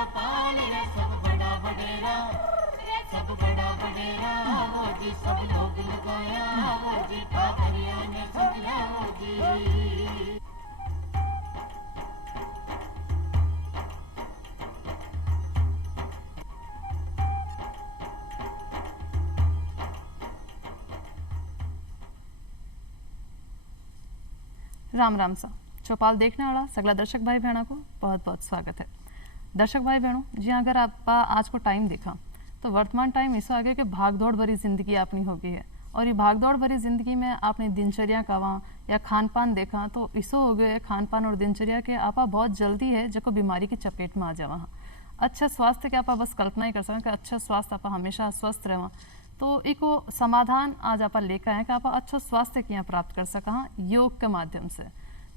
बड़ा पाल रे सब बड़ा बडेरा, सब बड़ा बडेरा वो जी सब लोग लगाया वो जी ठाकरिया ने समझा वो जी। राम राम सा चौपाल देखने वाला सगला दर्शक भाई बहनों को बहुत बहुत स्वागत है। दर्शक भाई बहनों जी, अगर आप आज को टाइम देखा तो वर्तमान टाइम ऐसा आ गया कि भाग दौड़ भरी जिंदगी अपनी हो गई है, और ये भाग दौड़ भरी जिंदगी में आपने दिनचर्या कवा या खान पान देखा तो इसो हो गया है खान पान और दिनचर्या के आपा बहुत जल्दी है जो बीमारी की चपेट में आ जावा। अच्छा स्वास्थ्य के आप बस कल्पना ही कर सकें कि अच्छा स्वास्थ्य आप हमेशा स्वस्थ रहा, तो एक समाधान आज आप लेकर आए कि आप अच्छा स्वास्थ्य क्या प्राप्त कर सका योग के माध्यम से।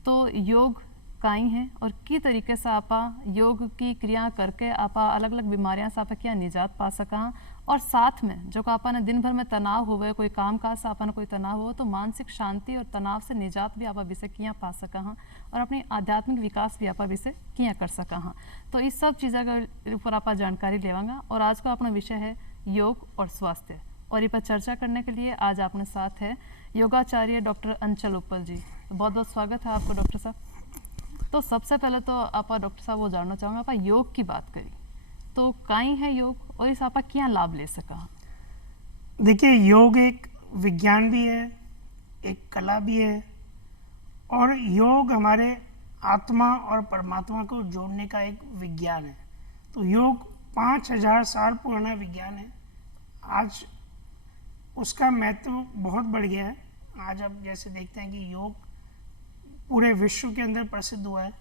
तो योग काई है और की तरीके से आप योग की क्रिया करके आप अलग अलग बीमारियां से आप क्या निजात पा सका, और साथ में जो आप दिन भर में तनाव होवे कोई काम काज से आपने कोई तनाव हो तो मानसिक शांति और तनाव से निजात भी आप विषय किया पा सका और अपनी आध्यात्मिक विकास भी आप विषय किया कर सका। तो इस सब चीज़ों के ऊपर आप जानकारी लेवांगा, और आज का अपना विषय है योग और स्वास्थ्य, और इस पर चर्चा करने के लिए आज अपने साथ है योगाचार्य डॉक्टर अंचल उपल जी। बहुत बहुत स्वागत है आपको डॉक्टर साहब। तो सबसे पहले तो आप डॉक्टर साहब वो जानना चाहूँगा, आप योग की बात करी तो काई है योग और इस आप क्या लाभ ले सका? देखिए, योग एक विज्ञान भी है, एक कला भी है, और योग हमारे आत्मा और परमात्मा को जोड़ने का एक विज्ञान है। तो योग 5000 साल पुराना विज्ञान है। आज उसका महत्व बहुत बढ़ गया है। आज आप जैसे देखते हैं कि योग पूरे विश्व के अंदर प्रसिद्ध हुआ है।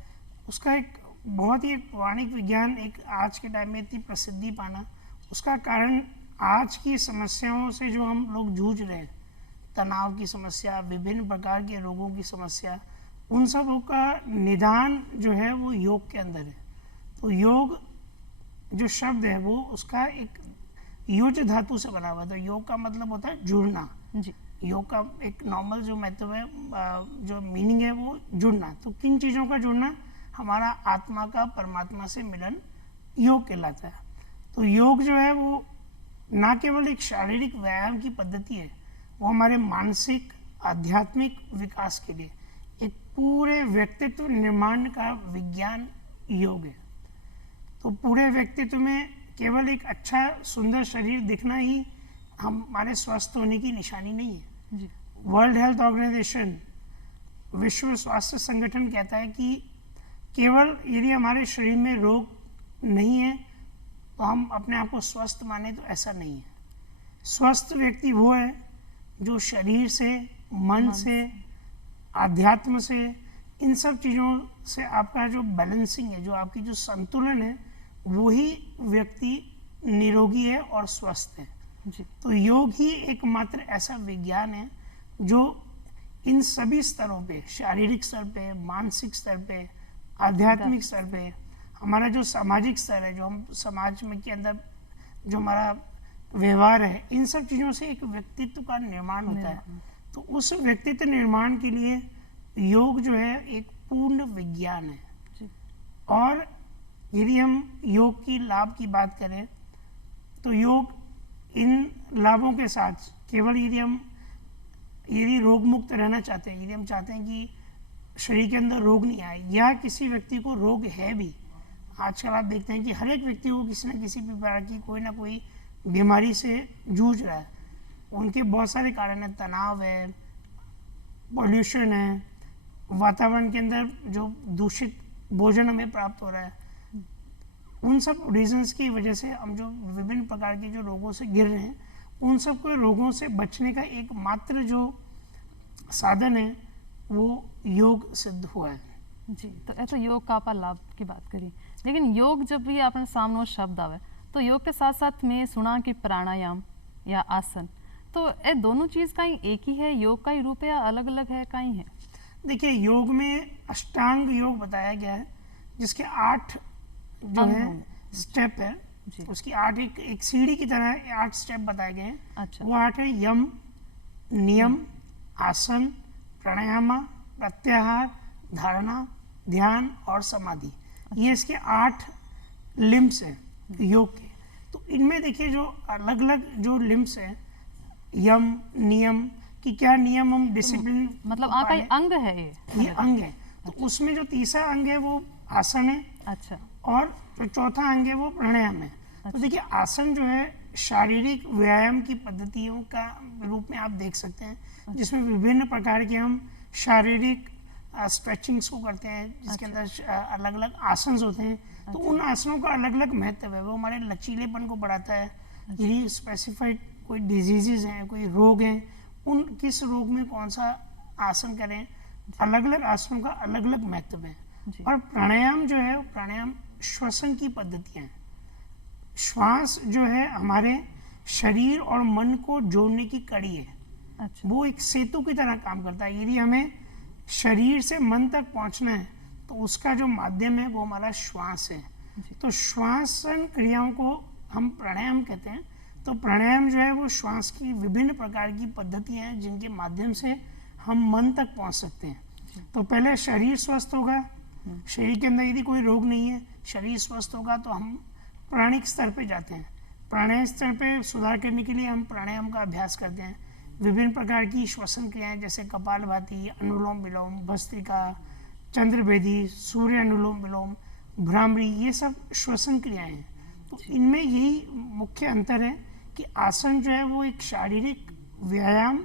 उसका एक बहुत ही पौराणिक विज्ञान एक आज के टाइम में इतनी प्रसिद्धि पाना, उसका कारण आज की समस्याओं से जो हम लोग जूझ रहे हैं, तनाव की समस्या, विभिन्न प्रकार के रोगों की समस्या, उन सबों का निदान जो है वो योग के अंदर है। तो योग जो शब्द है वो उसका एक युज धातु से बना हुआ है। तो योग का मतलब होता है जुड़ना जी। योग का एक नॉर्मल जो महत्व है, जो मीनिंग है वो जुड़ना। तो किन चीज़ों का जुड़ना? हमारा आत्मा का परमात्मा से मिलन योग कहलाता है। तो योग जो है वो ना केवल एक शारीरिक व्यायाम की पद्धति है, वो हमारे मानसिक आध्यात्मिक विकास के लिए एक पूरे व्यक्तित्व निर्माण का विज्ञान योग है। तो पूरे व्यक्तित्व में केवल एक अच्छा सुंदर शरीर दिखना ही हमारे स्वस्थ होने की निशानी नहीं है। वर्ल्ड हेल्थ ऑर्गेनाइजेशन, विश्व स्वास्थ्य संगठन कहता है कि केवल यदि हमारे शरीर में रोग नहीं है तो हम अपने आप को स्वस्थ माने, तो ऐसा नहीं है। स्वस्थ व्यक्ति वो है जो शरीर से, मन से, आध्यात्म से, इन सब चीज़ों से आपका जो बैलेंसिंग है, जो आपकी जो संतुलन है, वही व्यक्ति निरोगी है और स्वस्थ है जी। तो योग ही एकमात्र ऐसा विज्ञान है जो इन सभी स्तरों पे, शारीरिक स्तर पे, मानसिक स्तर पे, आध्यात्मिक स्तर पे, हमारा जो सामाजिक स्तर है, जो हम समाज में के अंदर जो हमारा व्यवहार है, इन सब चीज़ों से एक व्यक्तित्व का निर्माण होता है। तो उस व्यक्तित्व निर्माण के लिए योग जो है एक पूर्ण विज्ञान है। और यदि हम योग की लाभ की बात करें तो योग इन लाभों के साथ केवल यदि रोग मुक्त रहना चाहते हैं, यदि हम चाहते हैं कि शरीर के अंदर रोग नहीं आए, या किसी व्यक्ति को रोग है भी, आजकल आप देखते हैं कि हर एक व्यक्ति को किसी न किसी प्रकार की कोई ना कोई बीमारी से जूझ रहा है। उनके बहुत सारे कारण हैं, तनाव है, पॉल्यूशन है, वातावरण के अंदर जो दूषित भोजन हमें प्राप्त हो रहा है, उन सब रीजंस की वजह से हम जो विभिन्न प्रकार के जो रोगों से घिर रहे हैं, उन सब को रोगों से बचने का एकमात्र जो साधन है वो योग सिद्ध हुआ है जी। तो ऐसा योग का आप लाभ की बात करी, लेकिन योग जब भी आपने सामने शब्द आवे तो योग के साथ साथ मैं सुना कि प्राणायाम या आसन, तो ये दोनों चीज़ का ही एक ही है, योग का ही रूप है या अलग अलग है, का ही है? देखिए, योग में अष्टांग योग बताया गया है, जिसके 8 जो है स्टेप है, उसकी 8 एक सीढ़ी की तरह 8 स्टेप बताए गए हैं। अच्छा। वो 8 है यम, नियम, आसन, प्राणायाम, प्रत्याहार, धारणा, ध्यान और समाधि। ये इसके 8 लिम्स हैं योग के। तो इनमें देखिए जो अलग अलग जो लिम्स हैं, यम नियम कि क्या नियम हम डिसिप्लिन मतलब आपका ये अंग है ये अंग है। तो उसमें जो तीसरा अंग है वो आसन है, अच्छा और जो चौथा अंग है वो प्राणायाम है। तो देखिए आसन जो है शारीरिक व्यायाम की पद्धतियों का रूप में आप देख सकते हैं, जिसमें विभिन्न प्रकार के हम शारीरिक स्ट्रेचिंग्स को करते हैं, जिसके अंदर अलग अलग आसन होते हैं। तो उन आसनों का अलग अलग महत्व है, वो हमारे लचीलेपन को बढ़ाता है। यदि स्पेसिफाइड कोई डिजीजेज हैं, कोई रोग हैं, उन किस रोग में कौन सा आसन करें, अलग अलग आसनों का अलग अलग महत्व है। और प्राणायाम जो है, प्राणायाम श्वसन की पद्धतियाँ हैं। श्वास जो है हमारे शरीर और मन को जोड़ने की कड़ी है। अच्छा वो एक सेतु की तरह काम करता है। यदि हमें शरीर से मन तक पहुंचना है तो उसका जो माध्यम है वो हमारा श्वास है। तो श्वासन क्रियाओं को हम प्राणायाम कहते हैं। तो प्राणायाम जो है वो श्वास की विभिन्न प्रकार की पद्धतियाँ हैं जिनके माध्यम से हम मन तक पहुंच सकते हैं। तो पहले शरीर स्वस्थ होगा, शरीर के अंदर यदि कोई रोग नहीं है, शरीर स्वस्थ होगा तो हम प्राणिक स्तर पे जाते हैं। प्राणायाम स्तर पे सुधार करने के लिए हम प्राणायाम का अभ्यास करते हैं। विभिन्न प्रकार की श्वसन क्रियाएं जैसे कपालभाति, अनुलोम विलोम, भस्त्रिका, चंद्रभेदी, सूर्य अनुलोम विलोम, भ्रामरी, ये सब श्वसन क्रियाएं हैं। तो इनमें यही मुख्य अंतर है कि आसन जो है वो एक शारीरिक व्यायाम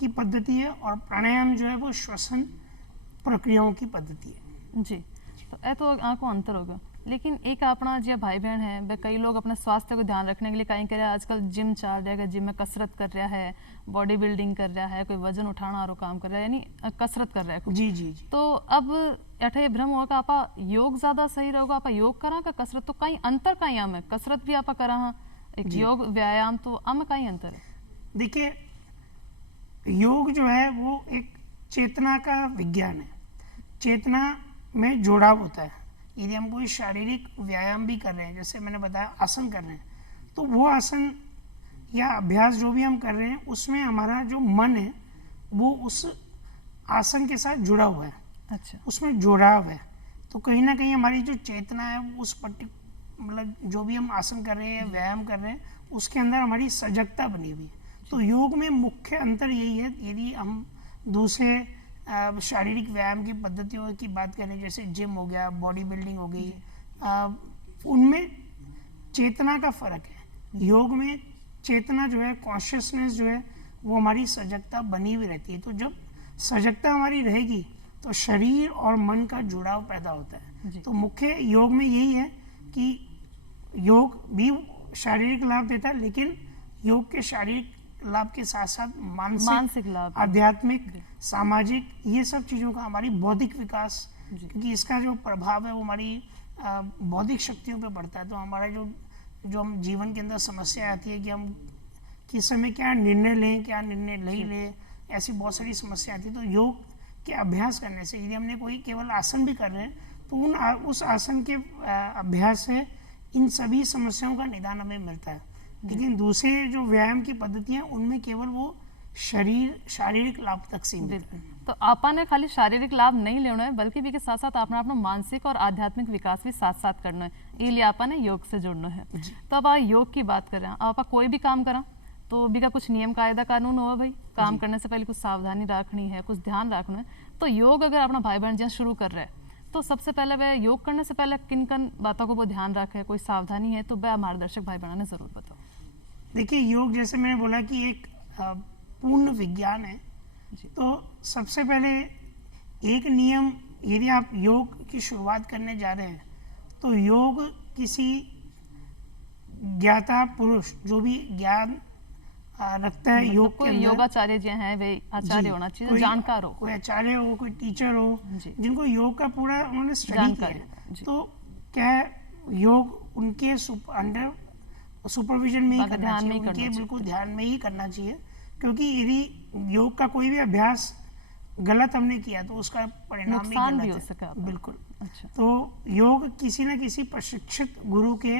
की पद्धति है और प्राणायाम जो है वो श्वसन प्रक्रियाओं की पद्धति है। जी, तो ये तो आंखों अंतर होगा। लेकिन एक अपना जो भाई बहन है वह कई लोग अपने स्वास्थ्य को ध्यान रखने के लिए कहीं कर आजकल जिम चल रहा है, जिम में कसरत कर रहा है, बॉडी बिल्डिंग कर रहा है, कोई वजन उठाना और काम कर रहा है, यानी कसरत कर रहा है। जी जी जी। तो अब अठे ये भ्रम होगा आपा योग ज्यादा सही रहेगा, आपा योग करा का कसरत, तो कहीं अंतर कहीं आम है? कसरत भी आपा करा हाँ, एक योग व्यायाम, तो आम कहीं अंतर है? देखिए योग जो है वो एक चेतना का विज्ञान है। चेतना में जुड़ाव होता है। यदि हम कोई शारीरिक व्यायाम भी कर रहे हैं, जैसे मैंने बताया आसन कर रहे हैं, तो वो आसन या अभ्यास जो भी हम कर रहे हैं उसमें हमारा जो मन है वो उस आसन के साथ जुड़ा हुआ है। अच्छा, उसमें जुड़ाव है। तो कहीं ना कहीं हमारी जो चेतना है वो उस मतलब जो भी हम आसन कर रहे हैं, व्यायाम कर रहे हैं, उसके अंदर हमारी सजगता बनी हुई है। तो योग में मुख्य अंतर यही है। यदि हम दूसरे शारीरिक व्यायाम की पद्धतियों की बात करें, जैसे जिम हो गया, बॉडी बिल्डिंग हो गई, उनमें चेतना का फर्क है। योग में चेतना जो है, कॉन्शियसनेस जो है, वो हमारी सजगता बनी हुई रहती है। तो जब सजगता हमारी रहेगी तो शरीर और मन का जुड़ाव पैदा होता है। तो मुख्य योग में यही है कि योग भी शारीरिक लाभ देता है, लेकिन योग के शारीरिक लाभ के साथ साथ मानसिक लाभ, आध्यात्मिक, सामाजिक, ये सब चीज़ों का हमारी बौद्धिक विकास, क्योंकि इसका जो प्रभाव है वो हमारी बौद्धिक शक्तियों पे पड़ता है। तो हमारा जो हम जीवन के अंदर समस्या आती है कि हम किस समय क्या निर्णय लें, क्या निर्णय नहीं लें, ऐसी बहुत सारी समस्या आती है। तो योग के अभ्यास करने से, यदि हमने कोई केवल आसन भी कर रहे हैं तो उस आसन के अभ्यास से इन सभी समस्याओं का निदान हमें मिलता है। लेकिन दूसरे जो व्यायाम की पद्धतियाँ उनमें केवल वो शारीरिक लाभ तक सीमित है। तो आपा ने खाली शारीरिक लाभ नहीं लेना है, बल्कि भी के साथ साथ अपना अपना मानसिक और आध्यात्मिक विकास भी साथ साथ करना है। इसलिए आपा ने योग से जुड़ना है। तो अब आप योग की बात कर रहे हैं, आपा कोई भी काम करा तो भी का कुछ नियम कायदा कानून हो भाई, काम करने से पहले कुछ सावधानी रखनी है, कुछ ध्यान रखना है। तो योग अगर अपना भाई बहन जहाँ शुरू कर रहे हैं तो सबसे पहले वह योग करने से पहले किन किन बातों को वो ध्यान रखे, कोई सावधानी है तो वह मार्गदर्शक भाई बहन ने जरूर बताओ। देखिए योग जैसे मैंने बोला कि एक पूर्ण विज्ञान है। तो सबसे पहले एक नियम, यदि आप योग की शुरुआत करने जा रहे हैं तो योग किसी ज्ञाता पुरुष जो भी ज्ञान रखता है योग के अंदर, योगाचार्य जी हैं वे आचार्य होना चाहिए, जानकार हो, कोई आचार्य हो, कोई टीचर हो, जिनको योग का पूरा उन्होंने स्टडी किया है। तो क्या योग उनके अंडर सुपरविजन में ही करना चाहिए, उनके बिल्कुल ध्यान में ही करना चाहिए। क्योंकि यदि योग का कोई भी अभ्यास गलत हमने किया तो उसका परिणाम भी गलत है। बिल्कुल। अच्छा। तो योग किसी न किसी प्रशिक्षित गुरु के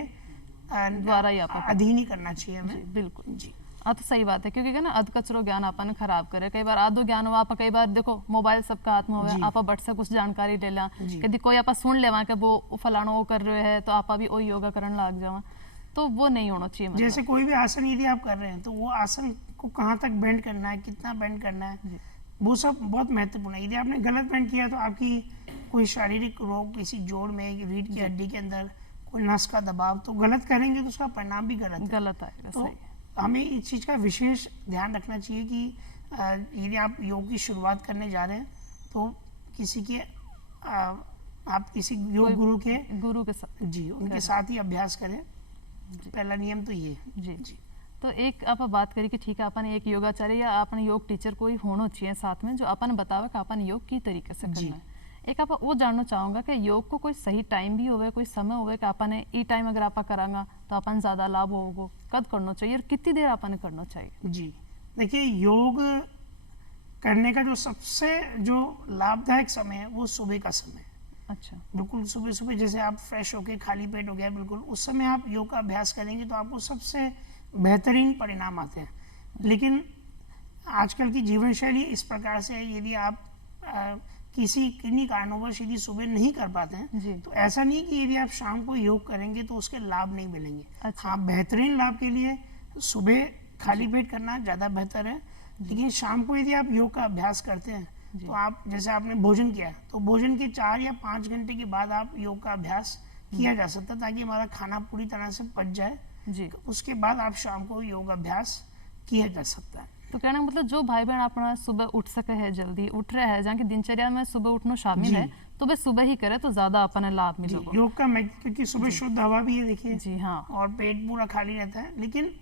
द्वारा ही अधीन ही करना चाहिए हमें। बिल्कुल जी। हाँ तो सही बात है, क्योंकि क्या ना अध कचरो ज्ञान अपन खराब करे, कई बार आधो ज्ञान हुआ, आप कई बार देखो मोबाइल सबका हाथ में हुआ, जी। आप व्हाट्सएप से कुछ जानकारी ले ला, जी। यदि कोई आप सुन लेवा कि वो फलाना वो कर रहे हैं तो आप भी वो योगा करने लग जावा, तो वो नहीं होना चाहिए। मतलब जैसे कोई भी आसन यदि आप कर रहे हैं तो वो आसन को कहाँ तक बेंड करना है, कितना बेंड करना है, वो सब बहुत महत्वपूर्ण है। यदि आपने गलत बेंड किया तो आपकी कोई शारीरिक रोग, किसी जोड़ में, रीढ़ की हड्डी के अंदर कोई नस का दबाव, तो गलत करेंगे तो उसका परिणाम भी गलत है। गलत आएगा। तो सही। हमें इस चीज़ का विशेष ध्यान रखना चाहिए कि यदि आप योग की शुरुआत करने जा रहे हैं तो किसी के आप किसी योग गुरु के साथ जी उनके साथ ही अभ्यास करें। पहला नियम तो ये है। जी। तो एक आप बात करी कि ठीक है अपन एक योगाचार्य या अपन योग टीचर कोई होना चाहिए साथ में जो अपन बतावे कि अपन योग की तरीके से जी। करना है। एक आप वो जानना चाहूँगा कि योग को कोई सही टाइम भी होवे, कोई समय होवे कि अपन ई टाइम अगर आप करांगा तो अपन ज़्यादा लाभ होगा, कब करना चाहिए और कितनी देर अपन करना चाहिए? जी देखिए, योग करने का जो सबसे जो लाभदायक समय है वो सुबह का समय है। अच्छा। बिल्कुल सुबह सुबह जैसे आप फ्रेश होके खाली पेट हो गया, बिल्कुल उस समय आप योग का अभ्यास करेंगे तो आपको सबसे बेहतरीन परिणाम आते हैं। लेकिन आजकल की जीवन शैली इस प्रकार से है, यदि आप किन्हीं कारणोंवश यदि सुबह नहीं कर पाते हैं जी। तो ऐसा नहीं कि यदि आप शाम को योग करेंगे तो उसके लाभ नहीं मिलेंगे। अच्छा। हाँ, बेहतरीन लाभ के लिए सुबह खाली पेट करना ज़्यादा बेहतर है। लेकिन शाम को यदि आप योग का अभ्यास करते हैं तो आप जैसे आपने भोजन किया तो भोजन के 4 या 5 घंटे के बाद आप योग का अभ्यास किया जा सकता है, ताकि हमारा खाना पूरी तरह से पच जाए। जी। उसके बाद आप शाम को योग अभ्यास किया जा सकता है। तो कहना मतलब जो भाई बहन अपना सुबह उठ सके है, जल्दी उठ रहे हैं, जहाँ की दिनचर्या में सुबह उठना शामिल है, तो वे सुबह ही करे तो ज्यादा अपने लाभ जी, मिलेगा। योग का क्योंकि सुबह शुद्ध हवा भी है देखिए, जी हाँ। और पेट पूरा खाली रहता है। लेकिन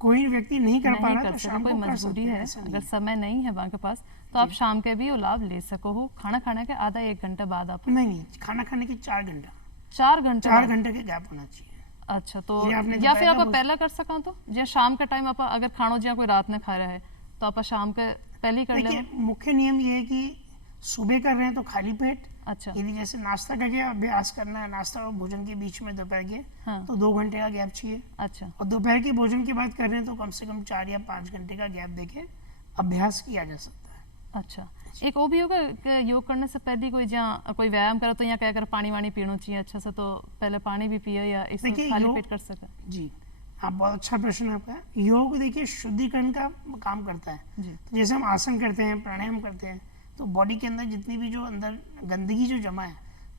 कोई व्यक्ति नहीं कर पा नहीं रहा कर तो सकते, शाम कोई को कर सकते मजबूरी हैं, है, ऐसा नहीं अगर है। समय नहीं है वहाँ के पास तो आप शाम के भी वो लाभ ले सको हो, खाना खाने के आधा 1 घंटे बाद आप। नहीं, खाना खाने के 4 घंटा 4 घंटे 4 बाद? घंटे के गैप होना चाहिए। अच्छा। तो ये आपने या फिर दोपहर आप का पहले कर सका तो जो शाम के टाइम आप अगर खानो जिया कोई रात में खा रहे हैं तो आप शाम के पहले ही कर ले। देखिए, मुख्य नियम ये है कि सुबह कर रहे हैं तो खाली पेट, अच्छा। यदि जैसे नाश्ता करके अभ्यास करना है, नाश्ता और भोजन के बीच में दोपहर के, हाँ। तो 2 घंटे का गैप चाहिए। अच्छा। और दोपहर के भोजन की बात कर रहे हैं तो कम से कम 4 या 5 घंटे का गैप देके अभ्यास किया जा सकता है। अच्छा। एक वो भी होगा कि योग करने से पहले कोई जहाँ कोई व्यायाम करे तो यहाँ क्या कर पानी वानी पीना चाहिए अच्छा से, तो पहले पानी भी पिए या इसे देखिए, खाली योग- पेट कर सके? जी हाँ, बहुत अच्छा प्रश्न है आपका। योग देखिए शुद्धिकरण का काम करता है। जी। तो जैसे हम आसन करते हैं, प्राणायाम करते हैं, तो बॉडी के अंदर जितनी भी जो अंदर गंदगी जो जमा है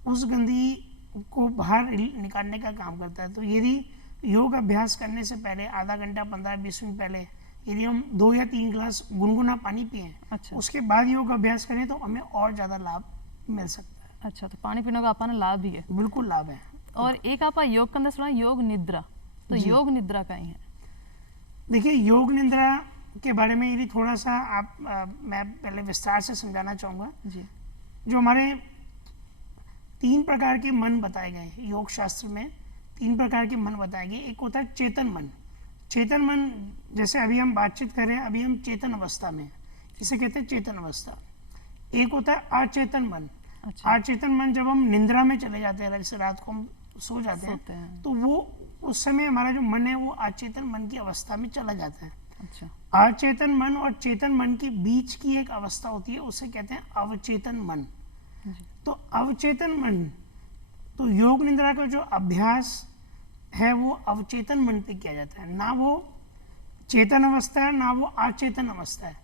उस गंदगी को बाहर निकालने का काम करता है। तो यदि योग अभ्यास करने से पहले आधा घंटा 15-20 मिनट पहले यदि हम 2 या 3 गिलास गुनगुना पानी पिए, अच्छा। उसके बाद योग अभ्यास करें तो हमें और ज़्यादा लाभ मिल सकता है। अच्छा, तो पानी पीने का अपना लाभ भी है। बिल्कुल लाभ है। और एक आप योग के अंदर सुना योग निद्रा, तो योग निद्रा का ही है। देखिए, योग निद्रा के बारे में यदि थोड़ा सा मैं पहले विस्तार से समझाना चाहूँगा। जी। जो हमारे 3 प्रकार के मन बताए गए हैं योग शास्त्र में, 3 प्रकार के मन बताए गए। एक होता है चेतन मन। चेतन मन, जैसे अभी हम बातचीत कर रहे हैं, अभी हम चेतन अवस्था में हैं, इसे कहते हैं चेतन अवस्था। एक होता है अचेतन मन। अच्छा। अचेतन मन जब हम निंद्रा में चले जाते हैं, जैसे रात को हम सो जाते सोते हैं, हैं। तो वो उस समय हमारा जो मन है वो अचेतन मन की अवस्था में चला जाता है। अच्छा। अचेतन मन और चेतन मन के बीच की एक अवस्था होती है, उसे कहते हैं अवचेतन मन। तो अवचेतन मन, तो योग निद्रा का जो अभ्यास है वो अवचेतन मन पे किया जाता है, ना वो चेतन अवस्था है ना वो अचेतन अवस्था है।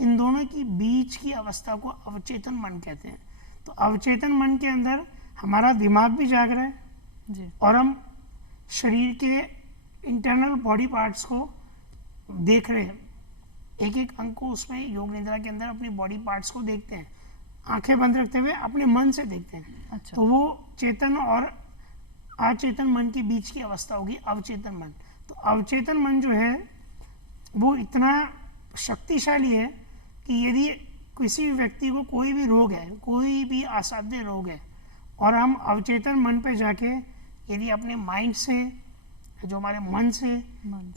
इन दोनों की बीच की अवस्था को अवचेतन मन कहते हैं। तो अवचेतन मन के अंदर हमारा दिमाग भी जाग रहा है जी। और हम शरीर के इंटरनल बॉडी पार्ट्स को देख रहे हैं, एक एक अंग को उसमें योग निद्रा के अंदर अपनी बॉडी पार्ट्स को देखते हैं, आंखें बंद रखते हुए अपने मन से देखते हैं। अच्छा। तो वो चेतन और अचेतन मन के बीच की अवस्था होगी अवचेतन मन। तो अवचेतन मन जो है वो इतना शक्तिशाली है कि यदि किसी व्यक्ति को कोई भी रोग है, कोई भी असाध्य रोग है, और हम अवचेतन मन पे जाके यदि अपने माइंड से, जो हमारे मन से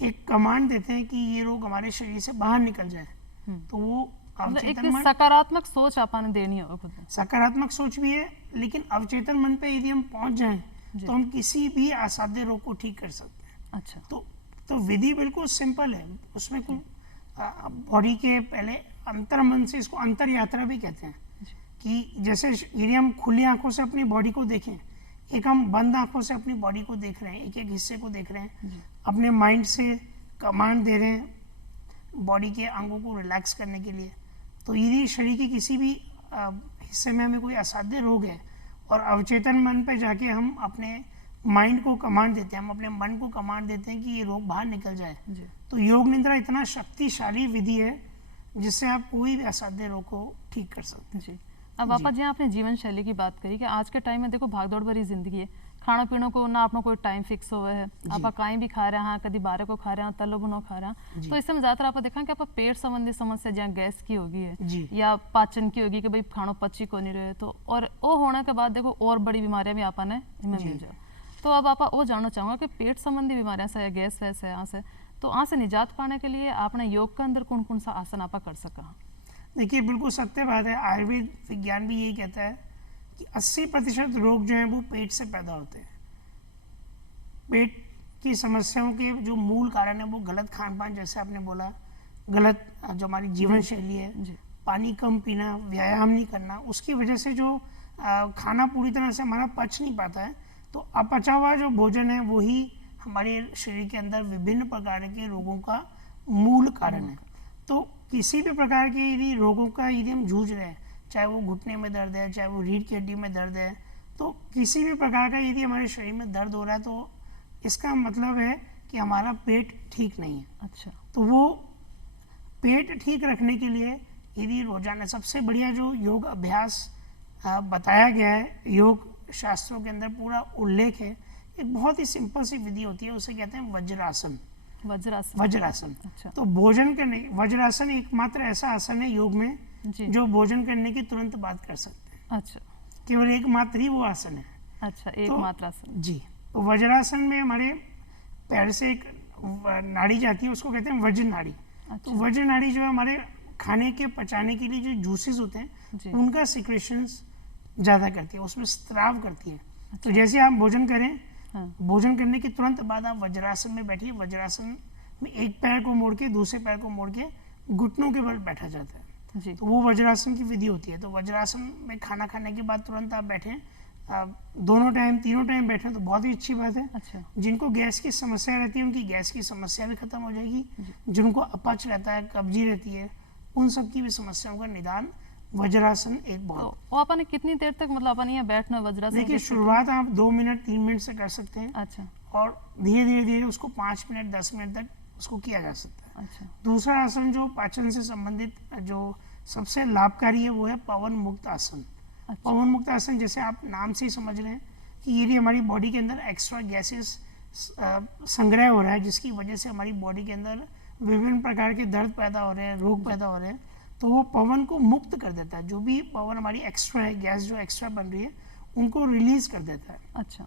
एक कमांड देते हैं कि ये रोग हमारे शरीर से बाहर निकल जाए, तो वो मतलब एक अवचेतन मन, सकारात्मक सोच अपन देनी होगा खुद में। सकारात्मक सोच भी है, लेकिन अवचेतन मन पे यदि हम पहुंच जाएं तो हम किसी भी असाध्य रोग को ठीक कर सकते हैं। अच्छा। तो तो विधि बिल्कुल सिंपल है, उसमें कोई बॉडी के पहले अंतर मन से, इसको अंतर यात्रा भी कहते हैं, कि जैसे यदि हम खुली आंखों से अपनी बॉडी को देखें, एक हम बंद आंखों से अपनी बॉडी को देख रहे हैं, एक एक हिस्से को देख रहे हैं, अपने माइंड से कमांड दे रहे हैं बॉडी के अंगों को रिलैक्स करने के लिए। तो यदि शरीर के किसी भी हिस्से में हमें कोई असाध्य रोग है और अवचेतन मन पे जाके हम अपने माइंड को कमांड देते हैं, हम अपने मन को कमांड देते हैं कि ये रोग बाहर निकल जाए, तो योग निद्रा इतना शक्तिशाली विधि है जिससे आप कोई भी असाध्य रोग को ठीक कर सकते हैं। जी, अब आपा जी आपने जीवन शैली की बात करी कि आज के टाइम में देखो भागदौड़ भरी जिंदगी है, खाना पीने को ना अपना कोई टाइम फिक्स हुआ है, आप कहीं भी खा रहे हैं, कभी 12 को खा रहे हैं, तलो भुनो खा रहे हैं, तो इससे में ज्यादातर आप देखा कि आप पेट संबंधी समस्या जहाँ गैस की होगी है या पाचन की होगी कि भाई खानो पची को नहीं रहे, तो और वो होने के बाद देखो और बड़ी बीमारियां भी आपा ने इनमें मिल जाए। तो अब आप वो जानना चाहूँगा कि पेट संबंधी बीमारियां से या गैस वैस है यहाँ से, तो यहाँ से निजात पाने के लिए आपने योग के अंदर कौन कौन सा आसन आपा कर सका? देखिए बिल्कुल सत्य बात है, आयुर्वेद विज्ञान भी यही कहता है कि 80% रोग जो हैं वो पेट से पैदा होते हैं। पेट की समस्याओं के जो मूल कारण है वो गलत खान पान, जैसे आपने बोला, गलत जो हमारी जीवन शैली है, पानी कम पीना, व्यायाम नहीं करना, उसकी वजह से जो खाना पूरी तरह से हमारा पच नहीं पाता है, तो अपचा हुआ जो भोजन है वही हमारे शरीर के अंदर विभिन्न प्रकार के रोगों का मूल कारण है। तो किसी भी प्रकार के यदि रोगों का यदि हम जूझ रहे हैं, चाहे वो घुटने में दर्द है, चाहे वो रीढ़ की हड्डी में दर्द है, तो किसी भी प्रकार का यदि हमारे शरीर में दर्द हो रहा है तो इसका मतलब है कि हमारा पेट ठीक नहीं है। अच्छा, तो वो पेट ठीक रखने के लिए यदि रोजाना, सबसे बढ़िया जो योग अभ्यास बताया गया है, योग शास्त्रों के अंदर पूरा उल्लेख है, एक बहुत ही सिंपल सी विधि होती है, उसे कहते हैं वज्रासन। वज्रासन। अच्छा। तो भोजन करने, वज्रासन एकमात्र ऐसा आसन है योग में जो भोजन करने के तुरंत बाद कर सकते हैं। अच्छा, केवल एकमात्र ही वो आसन है। अच्छा, एकमात्र आसन। जी, तो वज्रासन में हमारे पैर से एक नाड़ी जाती है, उसको कहते हैं वज्र नाड़ी। तो वज्र नाड़ी जो है हमारे खाने के पचाने के लिए जो जूसेस होते हैं उनका सिक्रेशंस ज़्यादा करती है, उसमें स्त्राव करती है। तो जैसे आप भोजन करें, भोजन करने के तुरंत बाद आप वज्रासन में बैठिए। वज्रासन में एक पैर को मोड़ के दूसरे पैर को मोड़ के घुटनों के बल बैठा जाता है जी। तो वो वज्रासन की विधि होती है। तो वज्रासन में खाना खाने के बाद तुरंत आप बैठें, दोनों टाइम तीनों टाइम बैठें तो बहुत ही अच्छी बात है। अच्छा। जिनको गैस की समस्या रहती है उनकी गैस की समस्या भी खत्म हो जाएगी, जिनको अपच रहता है, कब्जी रहती है, उन सब की भी समस्याओं का निदान वज्रासन एक बहुत। तो आपने कितनी देर तक मतलब अपन यहाँ बैठना वज्रासन? देखिए शुरुआत आप 2 मिनट 3 मिनट से कर सकते हैं। अच्छा। और धीरे धीरे धीरे उसको 5 मिनट 10 मिनट तक उसको किया जा सकता है। अच्छा। दूसरा आसन जो पाचन से संबंधित जो सबसे लाभकारी है वो है पवन मुक्त आसन। अच्छा। पवन मुक्त आसन जैसे आप नाम से ही समझ रहे हैं कि यदि हमारी बॉडी के अंदर एक्स्ट्रा गैसेस संग्रह हो रहा है जिसकी वजह से हमारी बॉडी के अंदर विभिन्न प्रकार के दर्द पैदा हो रहे हैं, रोग पैदा हो रहे हैं, तो वो पवन को मुक्त कर देता है। जो भी पवन हमारी एक्स्ट्रा है, गैस जो एक्स्ट्रा बन रही है उनको रिलीज कर देता है। अच्छा।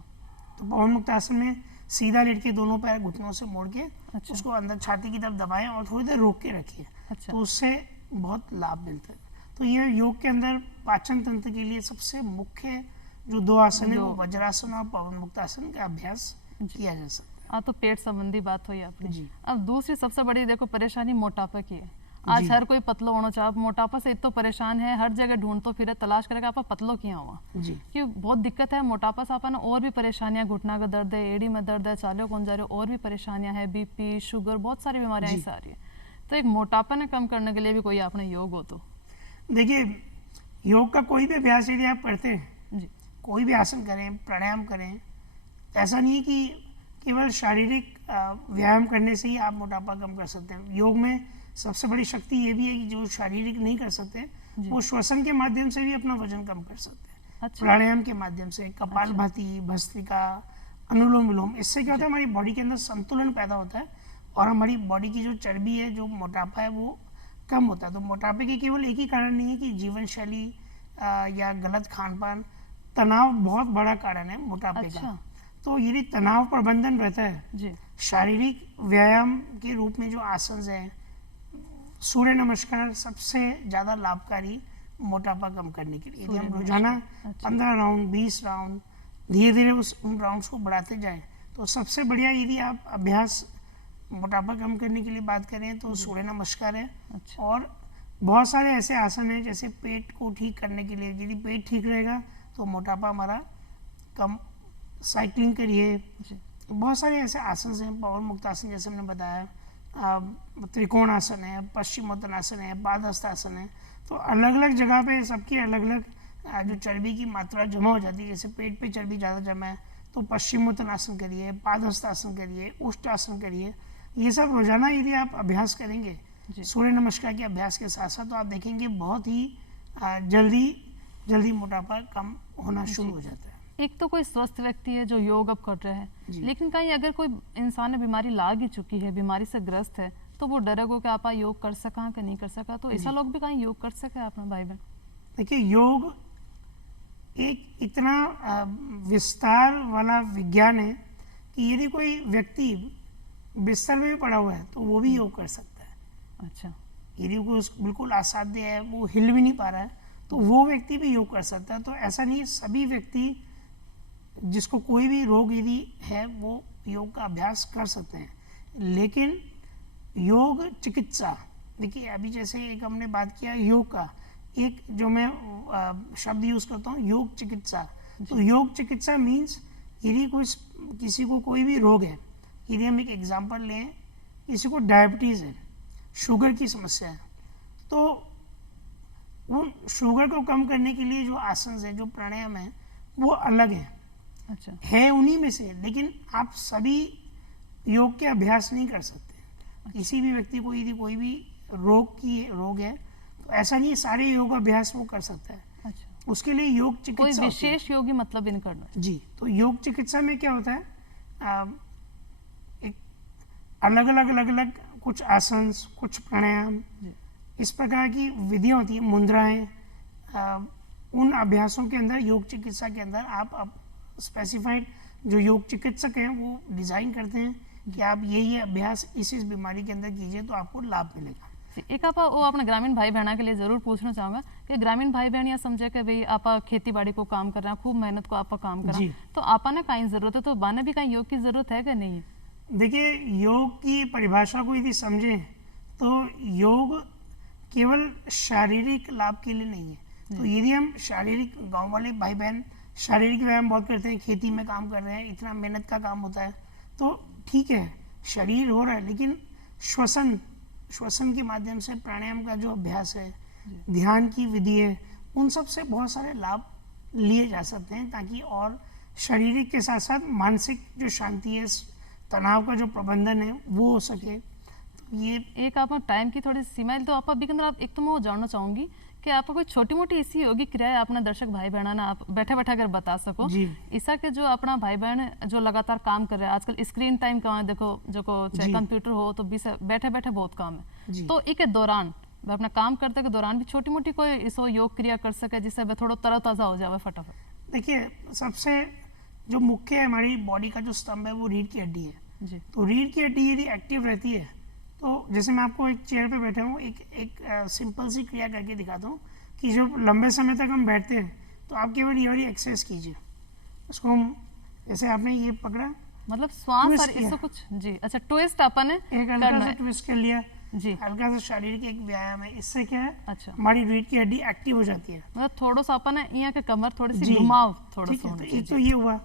तो पवन मुक्त आसन में सीधा लेट के दोनों पैर घुटनों से मोड़ के अच्छा। उसको अंदर छाती की तरफ दबाएं और थोड़ी देर रोक के रखिए। अच्छा। तो उससे बहुत लाभ मिलता है। तो ये योग के अंदर पाचन तंत्र के लिए सबसे मुख्य जो 2 आसन है वो वज्रासन और पवन मुक्त आसन का अभ्यास किया जा सकता है। तो पेट संबंधी बात हुई आपने। जी। अब दूसरी सबसे बड़ी देखो परेशानी मोटापा की है। आज हर कोई पतलो होना चाहे, मोटापा से इतना परेशान है, हर जगह ढूंढतो फिरे, तलाश करेगा आप पतलो किया हुआ जी। कि बहुत दिक्कत है मोटापा से। अपन और भी परेशानियां, घुटना का दर्द है, एड़ी में दर्द है, चाले कौन जा रहे, और भी परेशानियां हैं, बीपी, शुगर, बहुत सारी बीमारियां ऐसी आ रही है। तो एक मोटापा ने कम करने के लिए भी कोई आपने योग हो तो? देखिए योग का कोई भी अभ्यास यदि आप करते हैं जी, कोई भी आसन करें, प्राणायाम करें, ऐसा नहीं है कि केवल शारीरिक व्यायाम करने से ही आप मोटापा कम कर सकते हैं। योग में सबसे बड़ी शक्ति ये भी है कि जो शारीरिक नहीं कर सकते वो श्वसन के माध्यम से भी अपना वजन कम कर सकते हैं। अच्छा। प्राणायाम के माध्यम से, कपालभाति, भस्त्रिका, अनुलोम विलोम, इससे क्या होता है हमारी बॉडी के अंदर संतुलन पैदा होता है और हमारी बॉडी की जो चर्बी है, जो मोटापा है, वो कम होता है। तो मोटापे के केवल एक ही कारण नहीं है कि जीवन शैली या गलत खान पान, तनाव बहुत बड़ा कारण है मोटापे का। तो यदि तनाव प्रबंधन रहता है जी, शारीरिक व्यायाम के रूप में जो आसन है, सूर्य नमस्कार सबसे ज़्यादा लाभकारी मोटापा कम करने के लिए। यदि हम रोजाना 15 राउंड 20 राउंड धीरे धीरे उन राउंड्स को बढ़ाते जाएं तो सबसे बढ़िया यदि आप अभ्यास मोटापा कम करने के लिए बात करें तो सूर्य नमस्कार है। अच्छा। और बहुत सारे ऐसे आसन हैं जैसे पेट को ठीक करने के लिए, यदि पेट ठीक रहेगा तो मोटापा हमारा कम। साइकिलिंग करिए, जी। बहुत सारे ऐसे आसन हैं, पवन मुक्त आसन जैसे हमने बताया, त्रिकोण आसन है, पश्चिमोत्तान आसन है, पादहस्त आसन है। तो अलग अलग जगह पे सबकी अलग अलग जो चर्बी की मात्रा जमा हो जाती है, जैसे पेट पे चर्बी ज़्यादा जमा है तो पश्चिमोत्तान आसन करिए, पादहस्त आसन करिए, उष्ट आसन करिए। ये सब रोजाना यदि आप अभ्यास करेंगे सूर्य नमस्कार के अभ्यास के साथ साथ, तो आप देखेंगे बहुत ही जल्दी मोटापा कम होना शुरू हो जाता है। एक तो कोई स्वस्थ व्यक्ति है जो योग अब कर रहे हैं, लेकिन कहीं अगर कोई इंसान ने बीमारी लाग ही चुकी है, बीमारी से ग्रस्त है, तो वो डरेगो कि आप योग कर सका कि नहीं कर सका, तो ऐसा लोग भी कहीं योग कर सके अपना भाई बहन? देखिए, योग एक इतना विस्तार वाला विज्ञान है कि यदि कोई व्यक्ति बिस्तर में भी पड़ा हुआ है तो वो भी योग कर सकता है। अच्छा। यदि वो बिल्कुल असाध्य है, वो हिल भी नहीं पा रहा है, तो वो व्यक्ति भी योग कर सकता है। तो ऐसा नहीं, सभी व्यक्ति जिसको कोई भी रोग यदि है वो योग का अभ्यास कर सकते हैं। लेकिन योग चिकित्सा, देखिए अभी जैसे एक हमने बात किया योग का, एक जो मैं शब्द यूज करता हूँ योग चिकित्सा। तो योग चिकित्सा मीन्स यदि किसी को कोई भी रोग है, यदि हम एक एग्जांपल लें, किसी को डायबिटीज़ है, शुगर की समस्या है, तो उन शुगर को कम करने के लिए जो आसन है, जो प्राणायाम है, वो अलग है। अच्छा। है उन्हीं में से, लेकिन आप सभी योग के अभ्यास नहीं कर सकते। किसी भी व्यक्ति को यदि कोई भी रोग है तो ऐसा नहीं सारे योग अभ्यास वो कर सकता है। अच्छा। उसके लिए योग कोई चिकित्सा विशेष योगी मतलब इन करना है। जी। तो योग चिकित्सा में क्या होता है, एक अलग अलग कुछ आसन, कुछ प्राणायाम, इस प्रकार की विधियां होती है, मुद्राएं, उन अभ्यासों के अंदर योग चिकित्सा के अंदर आप स्पेसिफाइड जो योग चिकित्सक हैं वो डिजाइन करते हैं कि आप ये अभ्यास इस बीमारी के अंदर कीजिए तो आपको लाभ मिलेगा। एक आप वो अपने ग्रामीण भाई बहना के लिए जरूर पूछना चाहूंगा कि ग्रामीण भाई बहन यह समझे कि भाई आप खेती बाड़ी को काम कर रहे हैं, खूब मेहनत को आप काम कर रहे हैं, तो आपा ने कहीं जरूरत है, तो बाने भी कहीं योग की जरूरत है कि नहीं है? देखिए, योग की परिभाषा को यदि समझें तो योग केवल शारीरिक लाभ के लिए नहीं है। तो यदि हम शारीरिक, गांव वाले भाई बहन शारीरिक व्यायाम बहुत करते हैं, खेती में काम कर रहे हैं, इतना मेहनत का काम होता है, तो ठीक है, शरीर हो रहा है, लेकिन श्वसन के माध्यम से प्राणायाम का जो अभ्यास है, ध्यान की विधि है, उन सब से बहुत सारे लाभ लिए जा सकते हैं, ताकि और शारीरिक के साथ साथ मानसिक जो शांति है, तनाव का जो प्रबंधन है वो हो सके। तो ये एक आप टाइम की थोड़ी सीमा है, तो आप अभी के अंदर एक तो मैं वो जानना चाहूंगी कि आपको कोई छोटी मोटी ऐसी योगी क्रिया अपना दर्शक भाई बहना ना आप बैठे बैठे अगर बता सको, ऐसा के जो अपना भाई बहन जो लगातार काम कर रहे हैं, आजकल स्क्रीन टाइम कहाँ है, देखो जो चाहे कंप्यूटर हो तो बैठे बैठे बहुत काम है, तो एक दौरान अपना काम करते के दौरान भी छोटी मोटी कोई इसो योग क्रिया कर सके जिससे वह थोड़ा तरोताजा हो जाए फटाफट? देखिए, सबसे जो मुख्य है हमारी बॉडी का जो स्तंभ है वो रीढ़ की हड्डी है। तो रीढ़ की हड्डी यदि एक्टिव रहती है, तो जैसे मैं आपको एक चेयर पे बैठा हूँ, एक सिंपल सी क्रिया करके दिखाता हूँ कि जो लंबे समय तक हम बैठते हैं, तो आप केवल ये वाली एक्सरसाइज कीजिए। उसको हम, जैसे आपने ये पकड़ा, मतलब श्वास और इससे कुछ जी, अच्छा ट्विस्ट अपन ने एक हल्का सा ट्विस्ट कर लिया जी, हल्का सा शारीरिक एक व्यायाम है। इससे क्या है, अच्छा, हमारी रीढ़ की हड्डी एक्टिव हो जाती है। मतलब थोड़ा सा अपन यहाँ के कमर थोड़ी सी घुमाव थोड़ा सा। तो एक तो ये हुआ,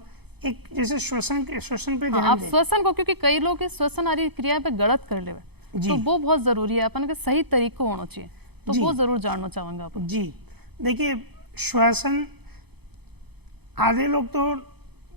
एक जैसे श्वसन पे ध्यान आप श्वसन को, क्योंकि कई लोग श्वसन आदि क्रिया पे गलत कर ले, तो वो बहुत जरूरी है, अपन के सही तरीके होना चाहिए, तो वो जरूर जानना चाहूंगा आप। जी, देखिए, श्वसन आधे लोग तो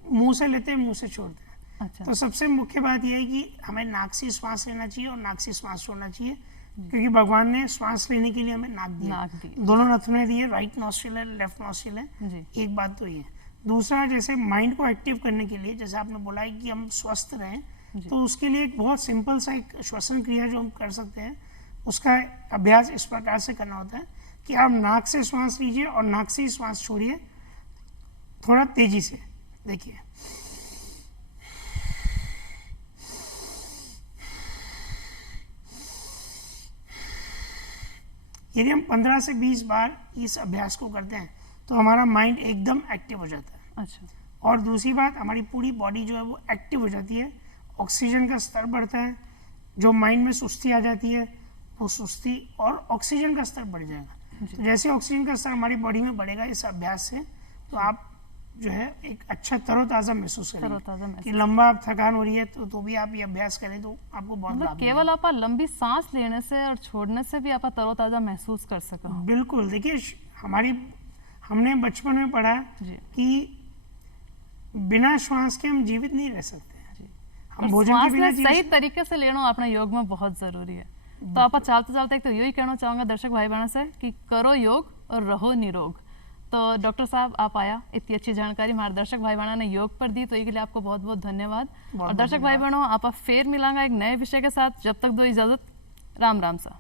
मुंह से लेते हैं, मुंह से छोड़ते हैं। अच्छा। तो सबसे मुख्य बात यह है कि हमें नाक से श्वास लेना चाहिए और नाक से श्वास छोड़ना चाहिए, क्योंकि भगवान ने श्वास लेने के लिए हमें नाक दिया, दोनों नथुने दिए, राइट नॉस्ट्रिल है, लेफ्ट नॉस्ट्रिल है। एक बात तो ये। दूसरा, जैसे माइंड को एक्टिव करने के लिए, जैसे आपने बोला है कि हम स्वस्थ रहें, तो उसके लिए एक बहुत सिंपल सा एक श्वसन क्रिया जो हम कर सकते हैं, उसका अभ्यास इस प्रकार से करना होता है कि आप नाक से श्वास लीजिए और नाक से ही श्वास छोड़िए, थोड़ा तेजी से। देखिए, यदि हम 15 से 20 बार इस अभ्यास को करते हैं तो हमारा माइंड एकदम एक्टिव हो जाता है। अच्छा। और दूसरी बात, हमारी पूरी बॉडी जो है वो एक्टिव हो जाती है, ऑक्सीजन का स्तर बढ़ता है, जो माइंड में सुस्ती आ जाती है वो सुस्ती, और ऑक्सीजन का स्तर बढ़ जाएगा। तो जैसे ऑक्सीजन का स्तर हमारी बॉडी में बढ़ेगा इस अभ्यास से, तो आप जो है एक अच्छा तरोताज़ा महसूस करेंगे। कि लंबा आप थकान हो रही है तो भी आप ये अभ्यास करें तो आपको बहुत मतलब लाभ केवल आप लंबी सांस लेने से और छोड़ने से भी आप तरोताज़ा महसूस कर सको। मिलेगा। बिल्कुल, देखिए हमने बचपन में पढ़ा जी। कि बिना श्वास के हम जीवित नहीं रह सकते। हम भोजन श्वास के बिना ने सही तरीके से लेना अपने योग में बहुत जरूरी है। तो आप चलते चलते एक तो यही कहना चाहूंगा दर्शक भाई बहनों से कि करो योग और रहो निरोग। तो डॉक्टर साहब आप आया, इतनी अच्छी जानकारी हमारे दर्शक भाई बहनों ने योग पर दी, तो इसके लिए आपको बहुत बहुत धन्यवाद। और दर्शक भाई बहनों आप फिर मिलांगा एक नए विषय के साथ, जब तक दो इजाजत, राम राम सा।